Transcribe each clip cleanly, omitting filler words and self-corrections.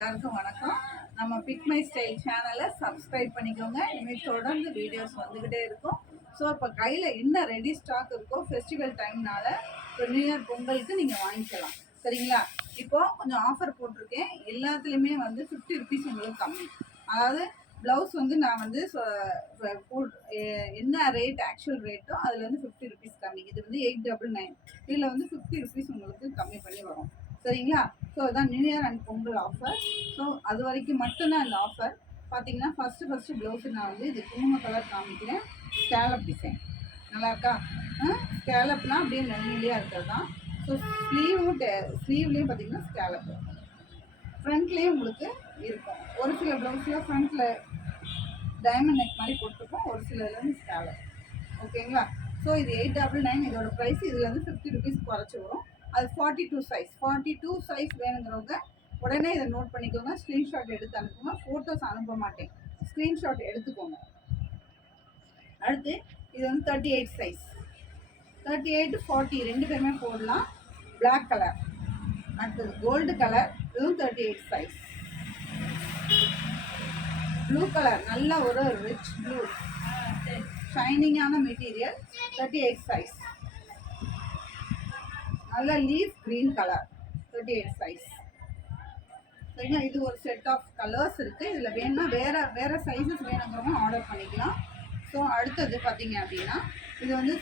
எல்லாருக்கும் வணக்கம். நம்ம பிக் மை ஸ்டைல் சேனலை சப்ஸ்கிரைப் பண்ணிக்கோங்க. இனிமேல் தொடர்ந்து வீடியோஸ் வந்துக்கிட்டே இருக்கும். ஸோ இப்போ கையில் என்ன ரெடி ஸ்டாக் இருக்கோ ஃபெஸ்டிவல் டைம்னால இப்போ நியூ இயர் பொங்கலுக்கு நீங்கள் வாங்கிக்கலாம். சரிங்களா? இப்போது கொஞ்சம் ஆஃபர் போட்டிருக்கேன். எல்லாத்துலேயுமே வந்து 50 ருபீஸ் உங்களுக்கு கம்மி. அதாவது ப்ளவுஸ் வந்து நான் வந்து என்ன ரேட் ஆக்சுவல் ரேட்டோ அதில் வந்து 50 ருபீஸ் கம்மி. இது வந்து 899. இதில் வந்து 50 ருபீஸ் உங்களுக்கு கம்மி பண்ணி வரும். சரிங்களா? ஸோ இதுதான் new year and Pongal offer. So அது வரைக்கும் மட்டும்தான் இந்த ஆஃபர். பார்த்தீங்கன்னா ஃபஸ்ட்டு ப்ளவுஸு நான் வந்து இது குங்கும கலர் காமிக்கிறேன். ஸ்கேலப் டிசைன் நல்லா இருக்கா? ஸ்கேலப்னால் அப்படியே நெல்லியாக இருக்கிறது தான். ஸோ ஸ்லீவ்லேயும் பார்த்தீங்கன்னா ஸ்கேலப் ஃப்ரண்ட்லேயும் உங்களுக்கு இருக்கும். ஒரு சில ப்ளவுஸில் ஃப்ரண்ட்டில் டைமண்ட் நெக் மாதிரி கொடுத்துருக்கோம், ஒரு சிலதில் வந்து ஸ்கேலப். ஓகேங்களா? ஸோ இது 899. இதோட ப்ரைஸ் இதில் வந்து 50 ருபீஸ் குறைச்சி வரும். அது 42 சைஸ் வேணுங்கிறவங்க உடனே இதை நோட் பண்ணிக்கோங்க. ஸ்க்ரீன்ஷாட் எடுத்து அனுப்புங்க. ஃபோட்டோஸ் அனுப்ப மாட்டேன், ஸ்க்ரீன்ஷாட் எடுத்துக்கோங்க. அடுத்து இது வந்து 38 சைஸ். 38 40 ரெண்டு பேருமே போடலாம். Black colour. அடுத்தது கோல்டு கலர், இதுவும் 38 சைஸ். ப்ளூ கலர், நல்ல ஒரு ரிச் ப்ளூ ஷைனிங்கான மெட்டீரியல், 38 சைஸ். நல்ல லீஃப் க்ரீன் கலர், 38 சைஸ். சரிங்களா? இது ஒரு செட் ஆஃப் கலர்ஸ் இருக்குது. இதில் வேணும்னா வேறு சைஸஸ் வேணுங்கிறவங்க ஆர்டர் பண்ணிக்கலாம். ஸோ அடுத்தது பார்த்தீங்க அப்படின்னா இது வந்து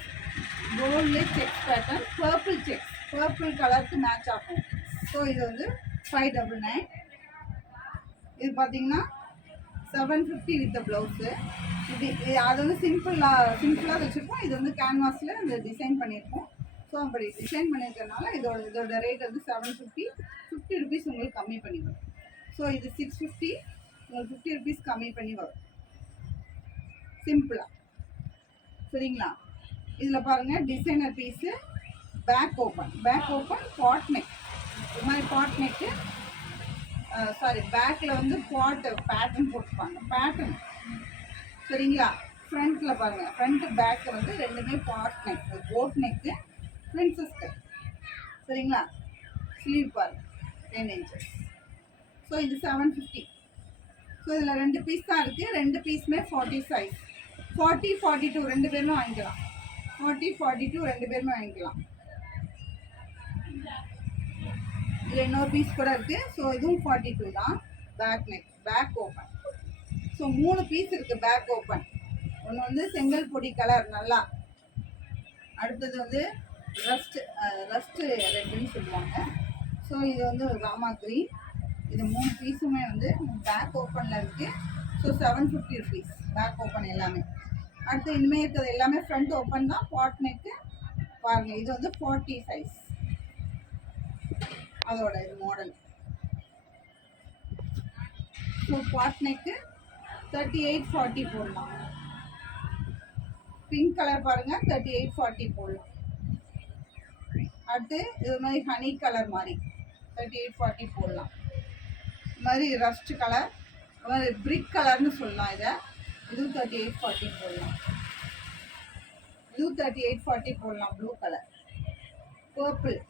கோல்ட்லே செக்ஸ் பேட்டர்ன், பர்பிள் கலருக்கு மேட்ச் ஆகும். ஸோ இது வந்து 599. இது பார்த்தீங்கன்னா 750 வித் ப்ளவுஸு. இது அது வந்து சிம்பிளாக வச்சுருப்போம். இது வந்து கேன்வாஸில் இந்த டிசைன் பண்ணியிருக்கோம். ஸோ அப்படி டிசைன் பண்ணியிருக்கனால இதோட ரேட் வந்து 750. 50 ருபீஸ் உங்களுக்கு கம்மி பண்ணி வரும். ஸோ இது 650, உங்களுக்கு 50 ருபீஸ் கம்மி பண்ணி வரும் சிம்பிளாக. சரிங்களா? இதில் பாருங்கள் டிசைனர் பீஸு, பேக் ஓப்பன் பாட் நெக். இது மாதிரி பாட் நெக்கு, பேக்கில் வந்து பேட்டர்ன் போட்டுப்பாங்க, பேட்டர்ன். சரிங்களா? ஃப்ரண்ட்டில் பாருங்கள், ஃப்ரண்ட்டு பேக்கு வந்து ரெண்டுமே boat neck, boat neck, princess cut. சரிங்களா? ஸ்லீவ் பாருங்கள் 10 inches. ஸோ இது 750. ஸோ இதில் 2 பீஸ் தான் இருக்குது. 2 பீஸுமே 40 சைஸ். 40 42 ரெண்டு பேருமே வாங்கிக்கலாம். 40 42 ரெண்டு பேருமே வாங்கிக்கலாம். இதில் இன்னொரு பீஸ் கூட இருக்குது. ஸோ இதுவும் 42 தான். Back neck, back open. So 3 piece இருக்குது பேக் ஓப்பன். ஒன்று வந்து செங்கல் பொடி கலர் நல்லா, அடுத்தது வந்து ரஸ்ட்டு ரெட்டுன்னு சொல்லுவாங்க. ஸோ இது வந்து ராமா க்ரீன். இது 3 பீஸுமே வந்து பேக் ஓப்பனில் இருக்குது. ஸோ 750 ருபீஸ் பேக் ஓப்பன் எல்லாமே. அடுத்து இனிமேல் இருக்கிறது எல்லாமே ஃப்ரண்ட் ஓப்பன் தான். பாட் நெக்கு பாருங்கள், இது வந்து 40 சைஸ். அதோட இது மாடல். ஸோ பாட் நெக்கு 38 40 போடலாம். பிங்க் கலர் பாருங்கள், 38 40 போடலாம். அடுத்து இது மாதிரி ஹனி கலர் மாதிரி 38 40 போடலாம். இது மாதிரி ரஸ்ட் கலர், அது மாதிரி பிரிக் கலர்னு சொல்லலாம். இதுவும் 38 40 போடலாம். இதுவும் 38 40 போடலாம். ப்ளூ கலர், பர்பிள்,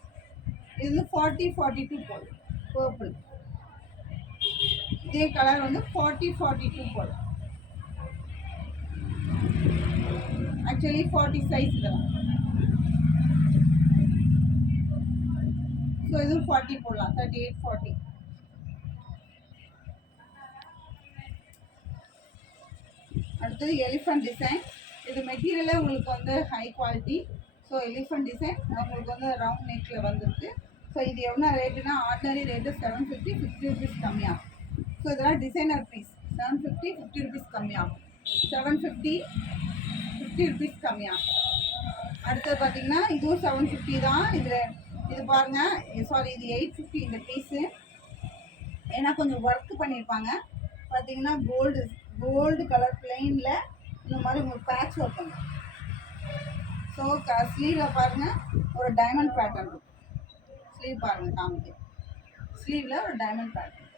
இது 40 42 போடலாம். பர்பிள் இதே கலர் வந்து 40 42 போடலாம். ஆக்சுவலி 40 சைஸ் தான். ஸோ இதுவும் 40 போடலாம். 38 40. அடுத்தது எலிஃபண்ட் டிசைன். இது மெட்டீரியலே உங்களுக்கு வந்து high quality. So elephant design உங்களுக்கு வந்து ரவுண்ட் நெக்கில் வந்துருக்கு. ஸோ இது எவ்வளோ ரேட்டுனா ஆர்டினரி ரேட்டு 750, 50 ருபீஸ் கம்மியாகும். ஸோ இதெல்லாம் டிசைனர் பீஸ் 750, 50 ருபீஸ் கம்மியாகும். 750, 50 ருபீஸ் கம்மியாகும். அடுத்தது பார்த்தீங்கன்னா இதுவும் 750 தான். இது பாருங்கள், இது 850 இந்த பீஸு. ஏன்னா கொஞ்சம் ஒர்க் பண்ணியிருப்பாங்க. பார்த்தீங்கன்னா கோல்டு கலர் பிளெயினில் இந்த மாதிரி உங்களுக்கு பேட்ச் ஒர்க் பண்ணும். ஸோ ஸ்லீவில் பாருங்கள் ஒரு டைமண்ட் பேட்டர்ன் இருக்கும். ஸ்லீவ் பாருங்கள் காமிக்க, ஸ்லீவில் ஒரு டைமண்ட் பேட்டர்ன்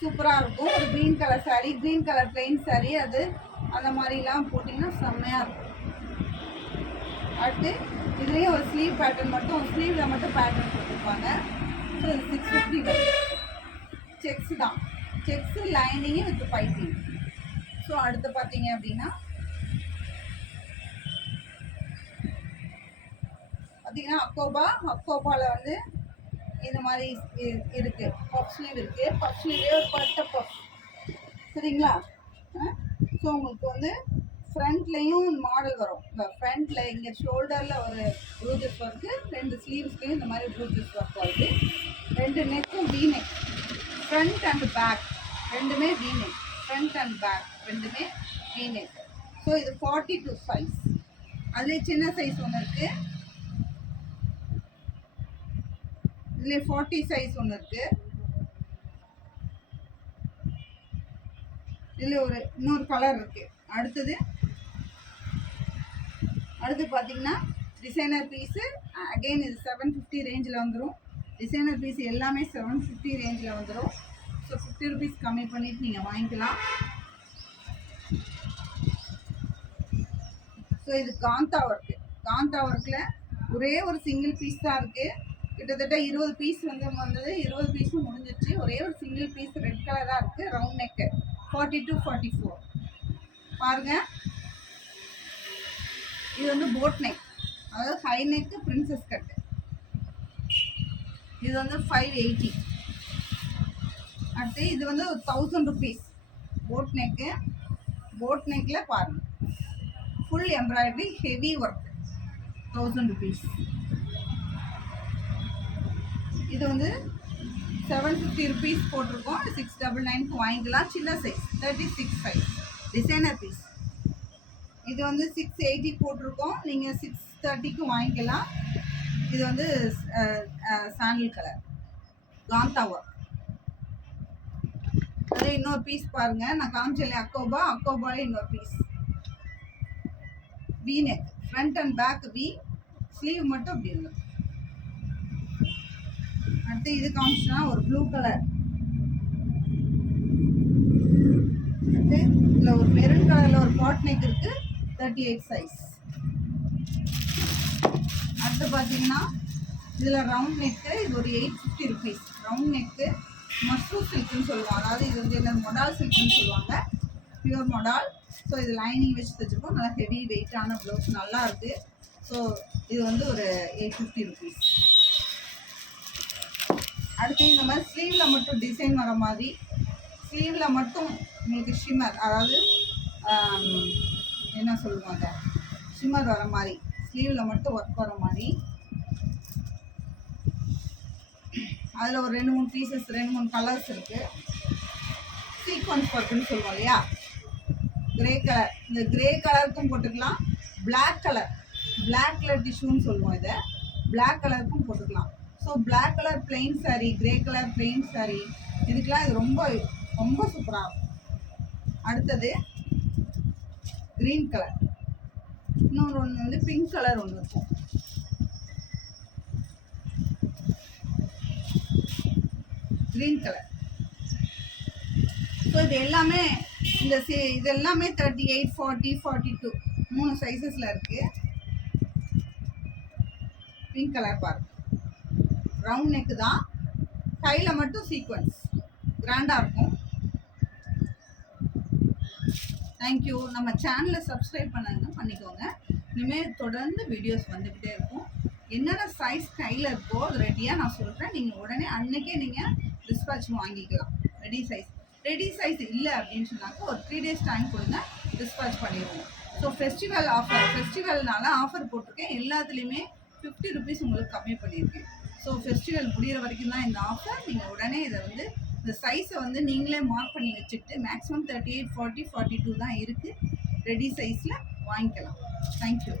சூப்பராக இருக்கும். ஒரு green colour sari, green colour plain sari, அது அந்த மாதிரிலாம் போட்டிங்கன்னா செம்மையாக இருக்கும். அடுத்து இதுலேயும் ஒரு ஸ்லீவ் பேட்டர்ன் மட்டும், ஸ்லீவில் மட்டும் பேட்டர்ன் போட்டிருப்பாங்க. ஸோ இது 650 வரும். செக்ஸ் தான், sex lining with piping. So அடுத்து பார்த்தீங்க அப்படின்னா அக்கோபாவில் வந்து இந்த மாதிரி இருக்குது. பஃப் ஸ்லீவ் இருக்குது. பஃப் ஸ்லீவே ஒரு பட்ட பஃப். சரிங்களா? ஸோ உங்களுக்கு வந்து ஃப்ரண்ட்லேயும் மாடல் வரும். இந்த ஃப்ரண்ட்டில் இங்கே ஷோல்டரில் ஒரு ப்ரூஜஸ் ஒர்க்கு, 2 ஸ்லீவ்ஸ்லேயும் இந்த மாதிரி ப்ரூஜஸ் ஒர்க் வருது. 2 நெக்கும் V neck, front and back ரெண்டுமே V neck, front and back ரெண்டுமே வி நெக். ஸோ இது 42 சைஸ். அதுலேயே சின்ன சைஸ் ஒன்று இருக்குது, இதுலேயே 40 சைஸ் ஒன்று இருக்குது. இதில் இன்னொரு கலர் இருக்குது. அடுத்து பார்த்தீங்கன்னா டிசைனர் பீஸு. அகெயின் இது 750 ரேஞ்சில் வந்துடும். டிசைனர் பீஸ் எல்லாமே 750 ரேஞ்சில் வந்துடும். ஸோ 50 ருபீஸ் கம்மி பண்ணிவிட்டு நீங்கள் வாங்கிக்கலாம். ஸோ இது காந்தா ஒர்க்கு. காந்தா ஒர்க்கில் ஒரே ஒரு சிங்கிள் பீஸ் தான் இருக்குது. கிட்டத்தட்ட 20 பீஸ் வந்தது. 20 பீஸும் முடிஞ்சிச்சு. ஒரே ஒரு சிங்கிள் பீஸ் ரெட் கலராக இருக்குது. ரவுண்ட் நெக்கு 42, 44 பாருங்கள். இது வந்து போட் நெக், அதாவது ஹை நெக்கு பிரின்சஸ் கட்டு. இது வந்து 580. அடுத்து இது வந்து 1000 ருபீஸ் போட் நெக்கு. போட் நெக்கில் பாருங்கள், full embroidery heavy work, 1000 rupees. இது வந்து 750 ருபீஸ் போட்டிருக்கோம். 699க்கு வாங்கிக்கலாம். சின்ன சைஸ் 36 சைஸ் டிசைனர் பீஸ். இது வந்து 680 போட்டிருக்கோம். நீங்கள் 630க்கு வாங்கிக்கலாம். இது வந்து சாண்டில் கலர் காந்தா ஒர்க். அதே இன்னொரு பீஸ் பாருங்கள், நான் காமிச்சேன் அக்கோபாலே இன்னொரு piece. V neck, front and back V, sleeve மட்டும் அப்படி இல்லை. அடுத்து இது காமிச்சா ஒரு ப்ளூ கலர். அடுத்து இதில் ஒரு மெரூன் கலரில் ஒரு பாட் நெக் இருக்குது, 38 சைஸ். அடுத்து பார்த்தீங்கன்னா இதில் ரவுண்ட் நெக்கு. இது ஒரு 850 ருபீஸ். ரவுண்ட் நெக்கு மஷ்ரூ சில்க்குன்னு சொல்லுவாங்க. அதாவது இது வந்து என்ன மொடால் சில்க்குன்னு சொல்லுவாங்க, பியூர் மொடால். ஸோ இது லைனிங் வச்சு தைச்சிருக்கோம். நல்லா ஹெவி வெயிட்டான ப்ளவுஸ், நல்லா இருக்குது. ஸோ இது வந்து ஒரு 850 ருபீஸ். அடுத்து இந்த மாதிரி ஸ்லீவில் மட்டும் டிசைன் வர மாதிரி, ஸ்லீவில் மட்டும் உங்களுக்கு ஷிம்மர், அதாவது என்ன சொல்லுவாங்க, ஷிம்மர் வர மாதிரி, ஸ்லீவில் மட்டும் ஒர்க் வர மாதிரி. அதில் ஒரு 2-3 பீசஸ், 2-3 கலர்ஸ் இருக்குது. சீக்வன்ஸ் ஒர்க்குன்னு சொல்லுவோம் இல்லையா, கிரே கலர். இந்த கிரே கலருக்கும் போட்டுக்கலாம். பிளாக் கலர் டிஷ்யூன்னு சொல்லுவோம் இதை. பிளாக் கலருக்கும் போட்டுக்கலாம். So black colour plain sari, grey colour plain sari, இதுக்கெலாம் இது ரொம்ப ரொம்ப சூப்பராக இருக்கும். அடுத்தது க்ரீன் கலர். இன்னொன்று வந்து பிங்க் கலர் ஒன்று இருக்கும். Green colour. ஸோ இது எல்லாமே இது எல்லாமே 38, 40, 42 3 சைஸஸில் இருக்குது. பிங்க் கலர் பாருங்க, ரவுண்ட் நெக்கு தான், கையில் மட்டும் சீக்வன்ஸ், கிராண்டாக இருக்கும். தேங்க்யூ. நம்ம சேனலை சப்ஸ்கிரைப் பண்ணிக்கோங்க. இனிமேல் தொடர்ந்து வீடியோஸ் வந்துக்கிட்டே இருக்கும். என்னென்ன சைஸ் கையில் இருக்கோ அது ரெடியாக நான் சொல்கிறேன். நீங்கள் உடனே அன்றைக்கே நீங்கள் டிஸ்பேட்ச் வாங்கிக்கலாம். ரெடி சைஸ் இல்லை அப்படின்னு சொன்னாக்க ஒரு 3 days டைம் கொடுங்க, டிஸ்பேட்ச் பண்ணிடுவோம். ஸோ ஃபெஸ்டிவல்னால ஆஃபர் போட்டிருக்கேன். எல்லாத்துலேயுமே 50 ருபீஸ் உங்களுக்கு கம்மி பண்ணியிருக்கேன். ஸோ ஃபெஸ்டிவல் முடிகிற வரைக்கும் தான் இந்த ஆஃபர். நீங்கள் உடனே இதை வந்து இந்த சைஸை வந்து நீங்களே மார்க் பண்ணி வச்சுக்கிட்டு, மேக்ஸிமம் 38, 40, 42 தான் இருக்குது. ரெடி சைஸில் வாங்கிக்கலாம். தேங்க்யூ.